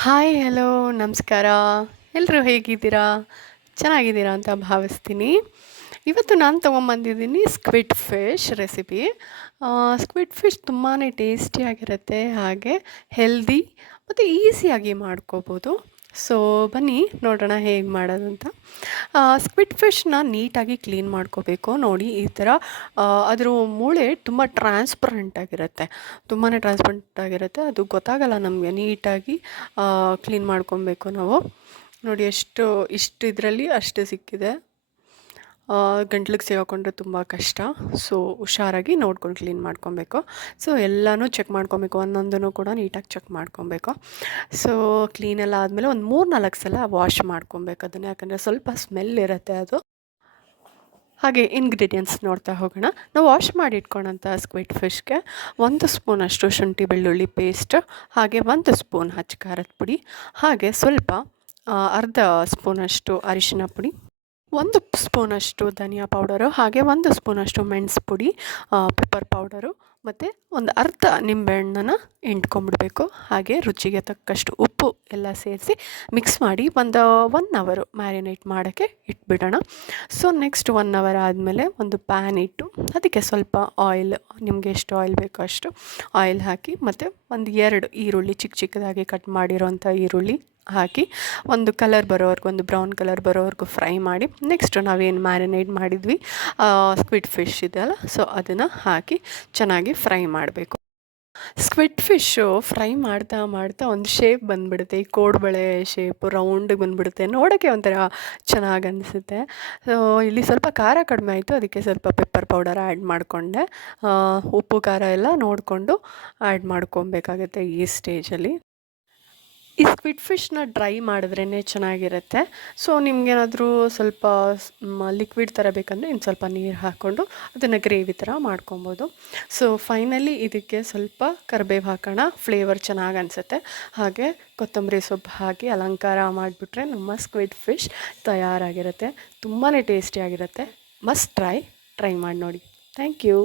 Hi hello ನಮಸ್ಕಾರ. ಎಲ್ಲರೂ ಹೇಗಿದ್ದೀರಾ? ಚೆನ್ನಾಗಿದ್ದೀರಾ ಅಂತ ಭಾವಿಸ್ತೀನಿ. ಇವತ್ತು ನಾನು ತೊಗೊಂಬಂದಿದ್ದೀನಿ squid fish recipe squid fish ತುಂಬಾ ಟೇಸ್ಟಿಯಾಗಿರುತ್ತೆ ಹಾಗೆ ಹೆಲ್ದಿ ಮತ್ತು ಈಸಿಯಾಗಿ ಮಾಡ್ಕೋಬೋದು. ಸೊ ಬನ್ನಿ, ನೋಡೋಣ ಹೇಗೆ ಮಾಡೋದು ಅಂತ ಸ್ಕ್ವಿಡ್ ಫಿಶ್ನ ನೀಟಾಗಿ ಕ್ಲೀನ್ ಮಾಡ್ಕೋಬೇಕು. ನೋಡಿ, ಈ ಥರ ಅದರ ಮೂಳೆ ತುಂಬ ಟ್ರಾನ್ಸ್ಪರೆಂಟ್ ಆಗಿರುತ್ತೆ. ತುಂಬಾ ಟ್ರಾನ್ಸ್ಪರೆಂಟ್ ಆಗಿರುತ್ತೆ. ಅದು ಗೊತ್ತಾಗಲ್ಲ ನಮಗೆ. ನೀಟಾಗಿ ಕ್ಲೀನ್ ಮಾಡ್ಕೊಬೇಕು ನಾವು. ನೋಡಿ, ಎಷ್ಟು, ಇಷ್ಟು ಇದರಲ್ಲಿ ಅಷ್ಟು ಸಿಕ್ಕಿದೆ. ಗಂಟ್ಲಿಗೆ ಸಿಗಾಕೊಂಡ್ರೆ ತುಂಬ ಕಷ್ಟ. ಸೊ ಹುಷಾರಾಗಿ ನೋಡ್ಕೊಂಡು ಕ್ಲೀನ್ ಮಾಡ್ಕೊಬೇಕು. ಸೊ ಎಲ್ಲನೂ ಚೆಕ್ ಮಾಡ್ಕೊಬೇಕು. ಒಂದೊಂದನ್ನು ಕೂಡ ನೀಟಾಗಿ ಚೆಕ್ ಮಾಡ್ಕೊಬೇಕು. ಸೊ ಕ್ಲೀನೆಲ್ಲ ಆದಮೇಲೆ ಒಂದು ಮೂರು ನಾಲ್ಕು ಸಲ ವಾಶ್ ಮಾಡ್ಕೊಬೇಕು ಅದನ್ನು. ಯಾಕಂದರೆ ಸ್ವಲ್ಪ ಸ್ಮೆಲ್ ಇರುತ್ತೆ ಅದು. ಹಾಗೆ ಇಂಗ್ರೀಡಿಯೆಂಟ್ಸ್ ನೋಡ್ತಾ ಹೋಗೋಣ. ನಾವು ವಾಶ್ ಮಾಡಿ ಇಟ್ಕೊಂಡಂಥ ಸ್ಕ್ವಿಡ್ ಫಿಶ್ಗೆ ಒಂದು ಸ್ಪೂನ್ ಅಷ್ಟು ಶುಂಠಿ ಬೆಳ್ಳುಳ್ಳಿ ಪೇಸ್ಟ್ ಹಾಗೆ ಒಂದು ಸ್ಪೂನ್ ಹಚ್ಚ ಖಾರದ ಪುಡಿ, ಹಾಗೆ ಸ್ವಲ್ಪ ಅರ್ಧ ಸ್ಪೂನಷ್ಟು ಅರಿಶಿನ ಪುಡಿ ಒಂದು ಸ್ಪೂನಷ್ಟು ಧನಿಯಾ ಪೌಡರು ಹಾಗೆ ಒಂದು ಸ್ಪೂನಷ್ಟು ಮೆಣಸು ಪುಡಿ ಪೆಪ್ಪರ್ ಪೌಡರು ಮತ್ತು ಒಂದು ಅರ್ಧ ನಿಂಬೆಹಣ್ಣನ್ನು ಹಿಂಡ್ಕೊಂಬಿಡ್ಬೇಕು ಹಾಗೆ ರುಚಿಗೆ ತಕ್ಕಷ್ಟು ಉಪ್ಪು ಎಲ್ಲ ಸೇರಿಸಿ ಮಿಕ್ಸ್ ಮಾಡಿ ಒಂದು ಒನ್ ಅವರು ಮ್ಯಾರಿನೇಟ್ ಮಾಡೋಕ್ಕೆ ಇಟ್ಬಿಡೋಣ. ಸೊ ನೆಕ್ಸ್ಟ್ ಒನ್ ಅವರ್ ಆದಮೇಲೆ ಒಂದು ಪ್ಯಾನ್ ಇಟ್ಟು ಅದಕ್ಕೆ ಸ್ವಲ್ಪ ಆಯಿಲ್ ನಿಮಗೆ ಎಷ್ಟು ಆಯಿಲ್ ಬೇಕೋ ಅಷ್ಟು ಆಯಿಲ್ ಹಾಕಿ ಮತ್ತು ಒಂದು ಎರಡು ಈರುಳ್ಳಿ ಚಿಕ್ಕ ಚಿಕ್ಕದಾಗಿ ಕಟ್ ಮಾಡಿರೋಂಥ ಈರುಳ್ಳಿ ಹಾಕಿ ಒಂದು ಕಲರ್ ಬರೋವರೆಗೂ, ಒಂದು ಬ್ರೌನ್ ಕಲರ್ ಬರೋವರೆಗೂ ಫ್ರೈ ಮಾಡಿ ನೆಕ್ಸ್ಟ್ ನಾವೇನು ಮ್ಯಾರಿನೇಟ್ ಮಾಡಿದ್ವಿ ಸ್ಕ್ವಿಡ್ ಫಿಶ್ ಇದೆಯಲ್ಲ ಸೊ ಅದನ್ನು ಹಾಕಿ ಚೆನ್ನಾಗಿ ಫ್ರೈ ಮಾಡಬೇಕು. ಸ್ಕ್ವಿಡ್ ಫಿಶ್ಶು ಫ್ರೈ ಮಾಡ್ತಾ ಮಾಡ್ತಾ ಒಂದು ಶೇಪ್ ಬಂದುಬಿಡುತ್ತೆ, ಈ ಕೋಡ್ಬಳೆ ಶೇಪ್ ರೌಂಡಿಗೆ ಬಂದುಬಿಡುತ್ತೆ ನೋಡೋಕ್ಕೆ ಒಂಥರ ಚೆನ್ನಾಗಿ ಅನಿಸುತ್ತೆ. ಸೊ ಇಲ್ಲಿ ಸ್ವಲ್ಪ ಖಾರ ಕಡಿಮೆ ಆಯಿತು, ಅದಕ್ಕೆ ಸ್ವಲ್ಪ ಪೆಪ್ಪರ್ ಪೌಡರ್ ಆ್ಯಡ್ ಮಾಡಿಕೊಂಡೆ. ಉಪ್ಪು, ಖಾರ ಎಲ್ಲ ನೋಡಿಕೊಂಡು ಆ್ಯಡ್ ಮಾಡ್ಕೊಬೇಕಾಗತ್ತೆ ಈ ಸ್ಟೇಜಲ್ಲಿ ಈ ಸ್ಕ್ವಿಡ್ ಫಿಶ್ನ ಡ್ರೈ ಮಾಡಿದ್ರೇ ಚೆನ್ನಾಗಿರುತ್ತೆ. ಸೊ ನಿಮಗೇನಾದರೂ ಸ್ವಲ್ಪ ಲಿಕ್ವಿಡ್ ಥರ ಬೇಕಂದರೆ ಇನ್ನು ಸ್ವಲ್ಪ ನೀರು ಹಾಕ್ಕೊಂಡು ಅದನ್ನು ಗ್ರೇವಿ ಥರ ಮಾಡ್ಕೊಬೋದು. ಸೊ ಫೈನಲಿ ಇದಕ್ಕೆ ಸ್ವಲ್ಪ ಕರಿಬೇವು ಹಾಕೋಣ. ಫ್ಲೇವರ್ ಚೆನ್ನಾಗಿ ಅನಿಸುತ್ತೆ. ಹಾಗೆ ಕೊತ್ತಂಬರಿ ಸೊಪ್ಪು ಹಾಕಿ ಅಲಂಕಾರ ಮಾಡಿಬಿಟ್ರೆ ನಮ್ಮ ಸ್ಕ್ವಿಡ್ ಫಿಶ್ ತಯಾರಾಗಿರುತ್ತೆ. ತುಂಬಾ ಟೇಸ್ಟಿಯಾಗಿರುತ್ತೆ ಮಸ್ಟ್ ಟ್ರೈ ಟ್ರೈ ಮಾಡಿ ನೋಡಿ. Thank you